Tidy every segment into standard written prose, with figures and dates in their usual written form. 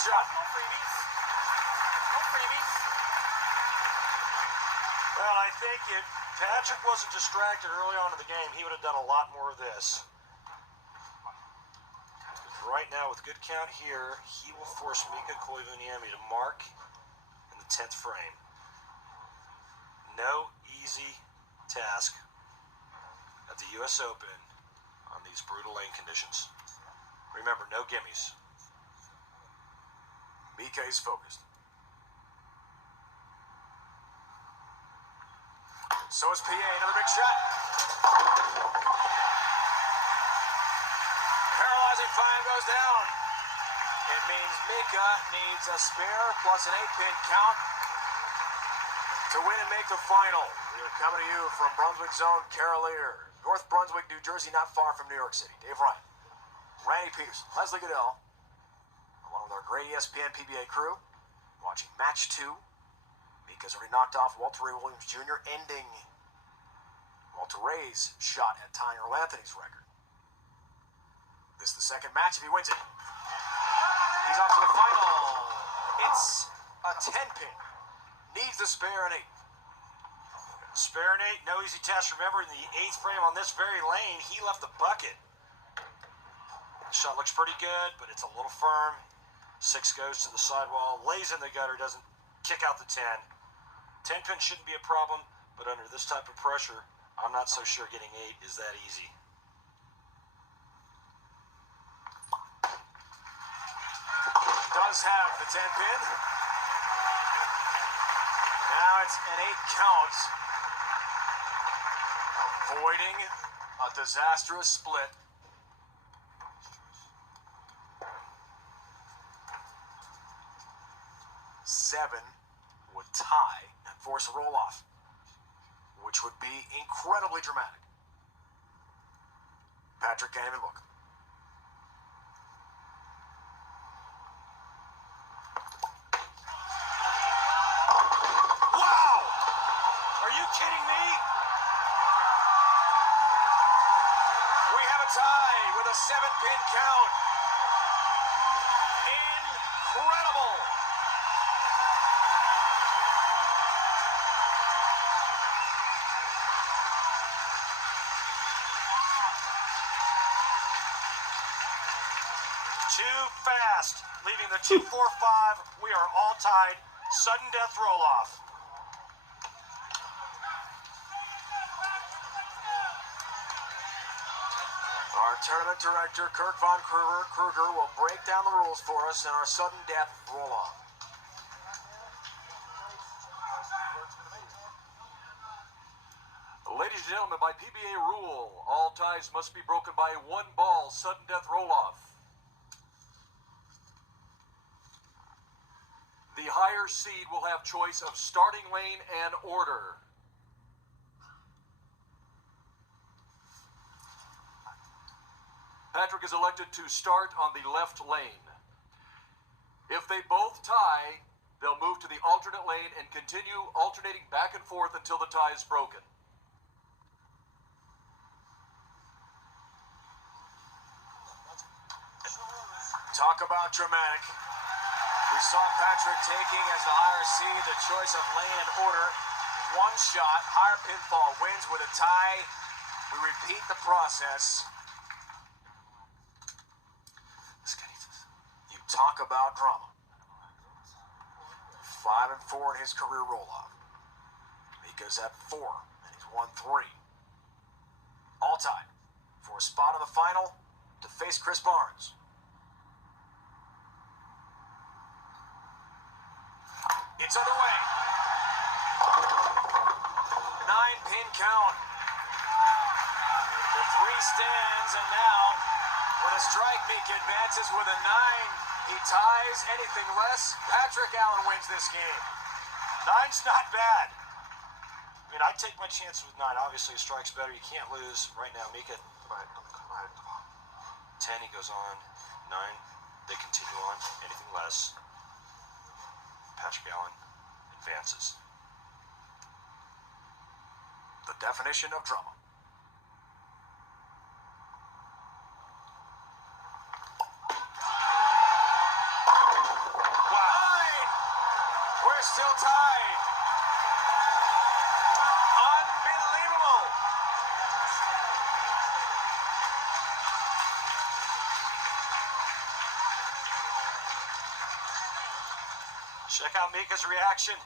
shot. No freebies. No freebies. Well, I think if Patrick wasn't distracted early on in the game, he would have done a lot more of this. Right now, with good count here, he will force Mika Koivuniemi to mark in the 10th frame. No easy task at the U.S. Open on these brutal lane conditions. Remember, no gimmies. Mika is focused. So is PA, another big shot. Paralyzing five goes down. It means Mika needs a spare plus an 8-pin count to win and make the final. We are coming to you from Brunswick Zone, Carolier, North Brunswick, New Jersey, not far from New York City. Dave Ryan, Randy Peterson, Leslie Goodell, along with our great ESPN PBA crew, watching match 2. Mika's already knocked off Walter Ray Williams Jr., ending Walter Ray's shot at tying Earl Anthony's record. This is the second match if he wins it. He's off to the final. It's a 10-pin. Needs the spare and 8. Spare and 8, no easy task. Remember, in the 8th frame on this very lane, he left the bucket. The shot looks pretty good, but it's a little firm. 6 goes to the sidewall, lays in the gutter, doesn't kick out the 10. 10-pin shouldn't be a problem, but under this type of pressure, I'm not so sure getting 8 is that easy. Does have the 10-pin. Now it's an 8 count. Avoiding a disastrous split. Seven would tie and force a roll-off, which would be incredibly dramatic. Patrick can't even look. Wow! Are you kidding me? We have a tie with a 7-pin count. Incredible! Too fast. Leaving the 2-4-5. We are all tied. Sudden death roll-off. Our tournament director, Kirk Von Kruger, will break down the rules for us in our sudden death roll-off. Ladies and gentlemen, by PBA rule, all ties must be broken by 1 ball sudden death roll-off. The higher seed will have choice of starting lane and order. Patrick is elected to start on the left lane. If they both tie, they'll move to the alternate lane and continue alternating back and forth until the tie is broken. Talk about dramatic. We saw Patrick taking as the higher seed the choice of lane and order. 1 shot, higher pinfall wins with a tie. We repeat the process. You talk about drama. 5 and 4 in his career roll-off. Mika's at 4, and he's won 3. All tied for a spot in the final to face Chris Barnes. It's underway. 9-pin count. The 3 stands, and now, with a strike, Mika advances with a 9. He ties. Anything less, Patrick Allen wins this game. 9's not bad. I mean, I'd take my chances with 9. Obviously, a strike's better. You can't lose right now. Mika, 10, he goes on. 9, they continue on. Anything less, Patrick Allen advances. The definition of drama. Check out Mika's reaction.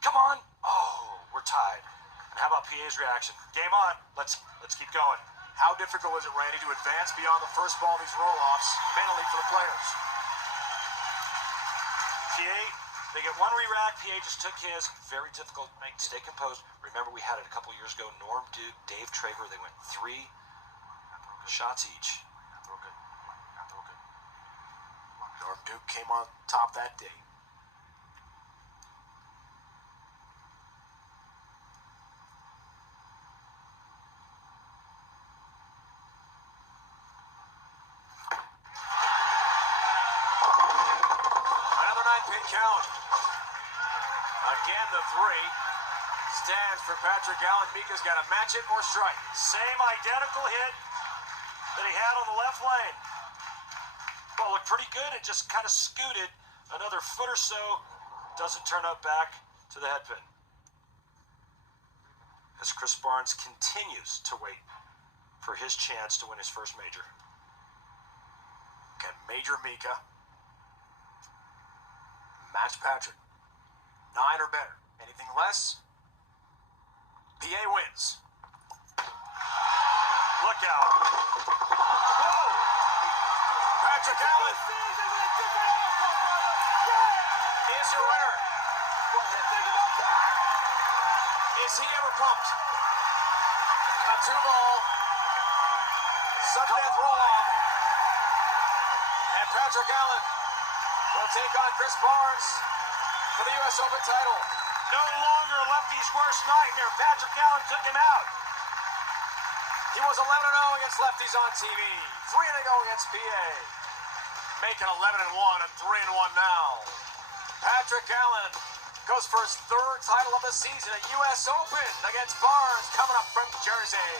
Come on. Oh, we're tied. And how about PA's reaction? Game on. Let's keep going. How difficult is it, Randy, to advance beyond the first ball of these roll-offs mentally for the players? PA, they get one re-rack. PA just took his. Very difficult. Stay composed. Remember, we had it a couple years ago. Norm Duke, Dave Traver, they went 3 shots each. Norm Duke came on top that day. Another 9-pin count. Again, the 3 stands for Patrick Allen. Mika's got to match it or strike. Same identical hit that he had on the left lane. Ball looked pretty good. It just kind of scooted another foot or so. Doesn't turn up back to the head pin. As Chris Barnes continues to wait for his chance to win his first major. Can Major Mika match Patrick? 9 or better. Anything less, PA wins. Look out. Whoa! Patrick Allen is your winner. Is he ever pumped? A 2-ball, sudden death roll-off. And Patrick Allen will take on Chris Barnes for the U.S. Open title. No longer lefty's worst nightmare. Patrick Allen took him out. He was 11-0 against lefties on TV, 3-0 against PA, making 11-1 and 3-1 now. Patrick Allen goes for his 3rd title of the season at U.S. Open against Barnes, coming up from Jersey.